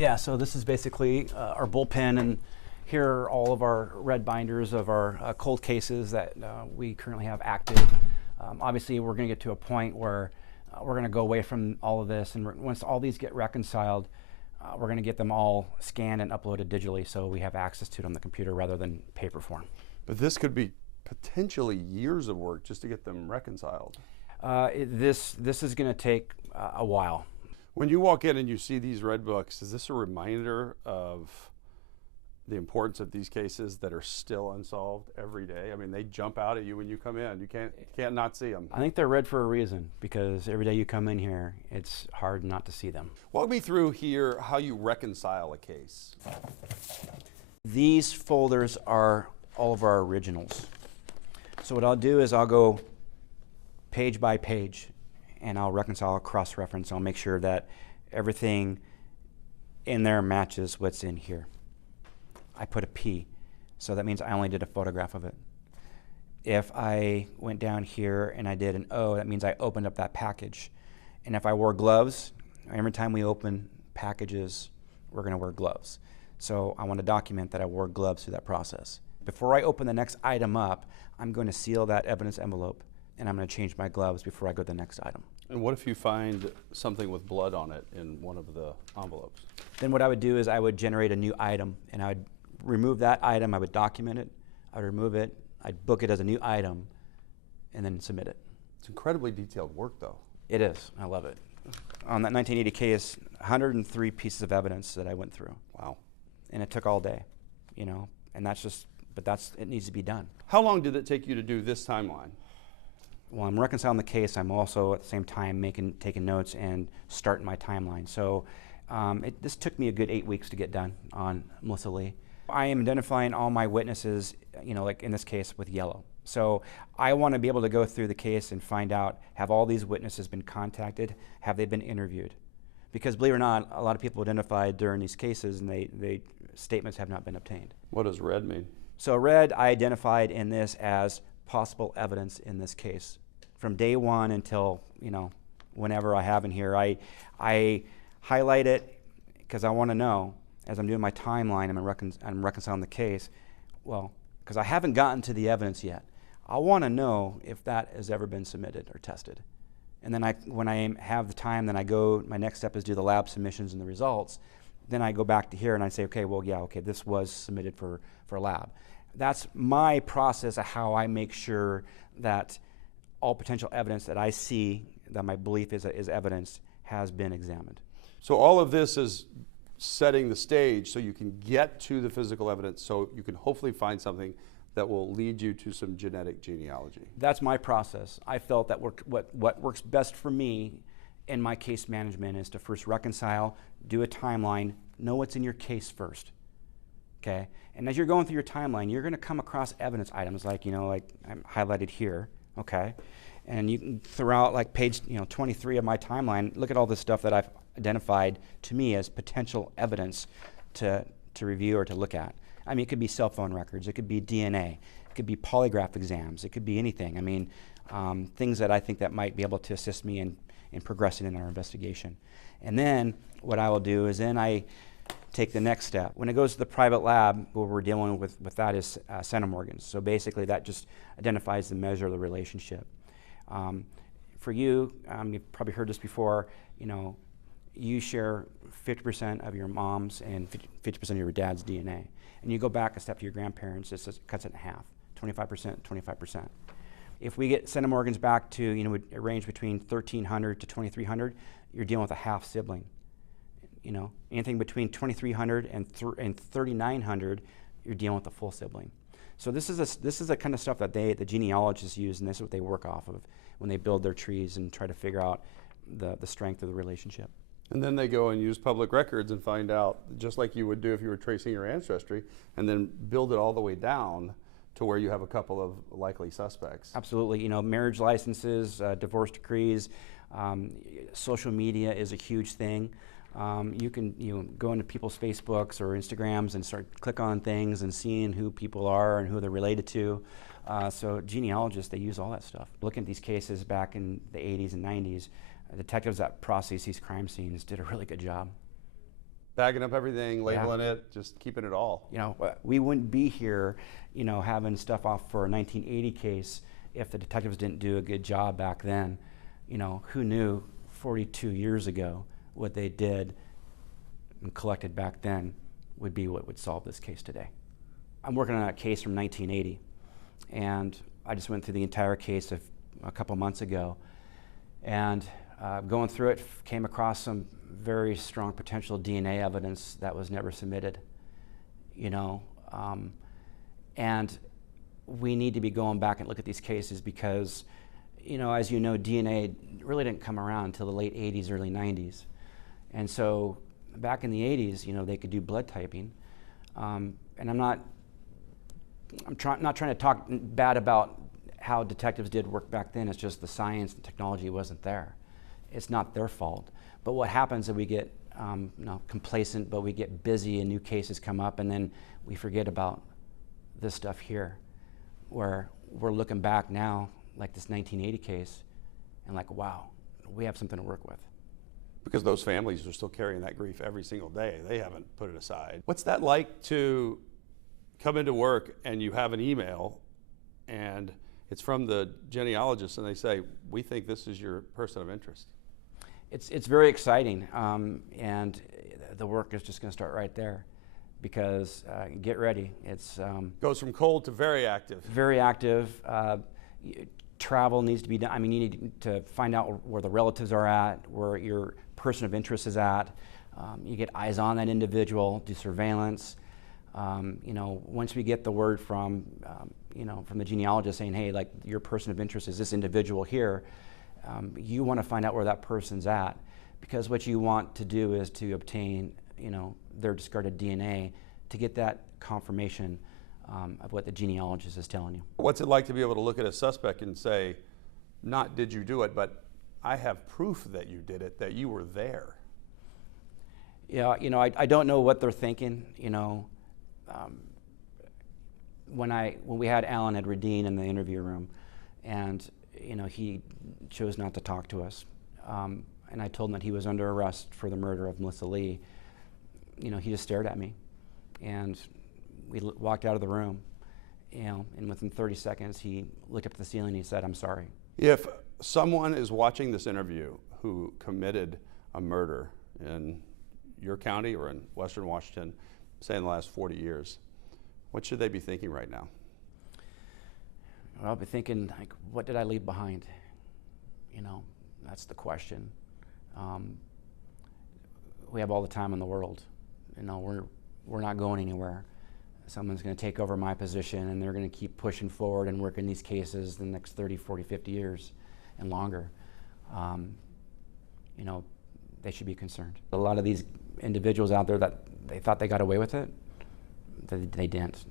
Yeah, so this is basically our bullpen, and here are all of our red binders of our cold cases that we currently have active. Obviously, we're going to get to a point where we're going to go away from all of this, and once all these get reconciled, we're going to get them all scanned and uploaded digitally so we have access to it on the computer rather than paper form. But this could be potentially years of work just to get them reconciled. This is going to take a while. When you walk in and you see these red books, is this a reminder of the importance of these cases that are still unsolved every day? I mean, they jump out at you when you come in. You can't not see them. I think they're red for a reason, because every day you come in here, it's hard not to see them. Walk me through here how you reconcile a case. These folders are all of our originals. So what I'll do is I'll go page by page, and I'll reconcile, cross-reference. I'll make sure that everything in there matches what's in here. I put a P, so that means I only did a photograph of it. If I went down here and I did an O, that means I opened up that package. And if I wore gloves, every time we open packages, we're going to wear gloves. So I want to document that I wore gloves through that process. Before I open the next item up, I'm going to seal that evidence envelope, and I'm going to change my gloves before I go to the next item. And what if you find something with blood on it in one of the envelopes? Then what I would do is I would generate a new item, and I would remove that item, I would document it, I would remove it, I'd book it as a new item, and then submit it. It's incredibly detailed work, though. It is. I love it. On that 1980 case, 103 pieces of evidence that I went through. Wow. And it took all day, you know, and it needs to be done. How long did it take you to do this timeline? While I'm reconciling the case, I'm also at the same time taking notes and starting my timeline. So this took me a good 8 weeks to get done on Melissa Lee. I am identifying all my witnesses, you know, like in this case with yellow. So I want to be able to go through the case and find out, have all these witnesses been contacted? Have they been interviewed? Because believe it or not, a lot of people identified during these cases, and they statements have not been obtained. What does red mean? So red, I identified in this as possible evidence in this case. From day one until, you know, whenever I have in here, I highlight it because I want to know, as I'm doing my timeline and I'm reconciling the case, well, because I haven't gotten to the evidence yet. I want to know if that has ever been submitted or tested. And then when I have the time, then my next step is do the lab submissions and the results. Then I go back to here and I say, okay, well, yeah, okay, this was submitted for lab. That's my process of how I make sure that all potential evidence that I see, that my belief is evidence, has been examined. So all of this is setting the stage so you can get to the physical evidence, so you can hopefully find something that will lead you to some genetic genealogy. That's my process. I felt that what works best for me in my case management is to first reconcile, do a timeline, know what's in your case first, okay? And as you're going through your timeline, you're going to come across evidence items like, you know, like I'm highlighted here, okay? And you can, throughout like page 23 of my timeline, look at all this stuff that I've identified to me as potential evidence to review or to look at. I mean, it could be cell phone records, it could be DNA, it could be polygraph exams, it could be anything. I mean, things that I think that might be able to assist me in progressing in our investigation. And then what I will do is then I take the next step. When it goes to the private lab, what we're dealing with that is Centimorgans. So basically that just identifies the measure of the relationship. For you, you've probably heard this before, you know, you share 50% of your mom's and 50% of your dad's DNA. And you go back a step to your grandparents, it cuts it in half, 25%, 25%. If we get Centimorgans back to, you know, a range between 1,300 to 2,300, you're dealing with a half sibling. You know, anything between 2,300 and 3,900, you're dealing with a full sibling. So this is the kind of stuff that the genealogists use, and this is what they work off of when they build their trees and try to figure out the strength of the relationship. And then they go and use public records and find out, just like you would do if you were tracing your ancestry, and then build it all the way down to where you have a couple of likely suspects. Absolutely. You know, marriage licenses, divorce decrees, social media is a huge thing. You can go into people's Facebooks or Instagrams and start click on things and seeing who people are and who they're related to. So genealogists, they use all that stuff. Looking at these cases back in the 80s and 90s, detectives that process these crime scenes did a really good job. Bagging up everything, labeling it, just keeping it all. You know, we wouldn't be here, you know, having stuff off for a 1980 case if the detectives didn't do a good job back then. You know, who knew 42 years ago what they did and collected back then would be what would solve this case today. I'm working on a case from 1980, and I just went through the entire case a couple months ago, and going through it, came across some very strong potential DNA evidence that was never submitted, you know, and we need to be going back and look at these cases because, you know, as you know, DNA really didn't come around until the late 80s, early 90s. And so back in the 80s, you know, they could do blood typing. And I'm not trying to talk bad about how detectives did work back then. It's just the science and technology wasn't there. It's not their fault. But what happens is we get you know, complacent, but we get busy and new cases come up, and then we forget about this stuff here, where we're looking back now, like this 1980 case, and like, wow, we have something to work with. Because those families are still carrying that grief every single day. They haven't put it aside. What's that like to come into work and you have an email and it's from the genealogist and they say, we think this is your person of interest? It's very exciting, and the work is just going to start right there, because get ready. It's goes from cold to very active. Very active. Travel needs to be done. I mean, you need to find out where the relatives are at, where your person of interest is at. You get eyes on that individual, do surveillance. You know, once we get the word from, you know, from the genealogist saying, hey, like your person of interest is this individual here, you want to find out where that person's at, because what you want to do is to obtain, you know, their discarded DNA to get that confirmation of what the genealogist is telling you. What's it like to be able to look at a suspect and say, not did you do it, but I have proof that you did it, that you were there? Yeah, you know, I don't know what they're thinking, you know. When we had Alan Edwardine in the interview room, and you know, he chose not to talk to us, and I told him that he was under arrest for the murder of Melissa Lee. You know, he just stared at me, and we walked out of the room, you know, and within 30 seconds he looked up at the ceiling and he said, I'm sorry. If someone is watching this interview who committed a murder in your county or in Western Washington, say in the last 40 years, what should they be thinking right now? Well, I'll be thinking, like, what did I leave behind? You know, that's the question. We have all the time in the world. You know, we're not going anywhere. Someone's going to take over my position, and they're going to keep pushing forward and working these cases the next 30, 40, 50 years and longer. You know, they should be concerned. A lot of these individuals out there that they thought they got away with it, they didn't.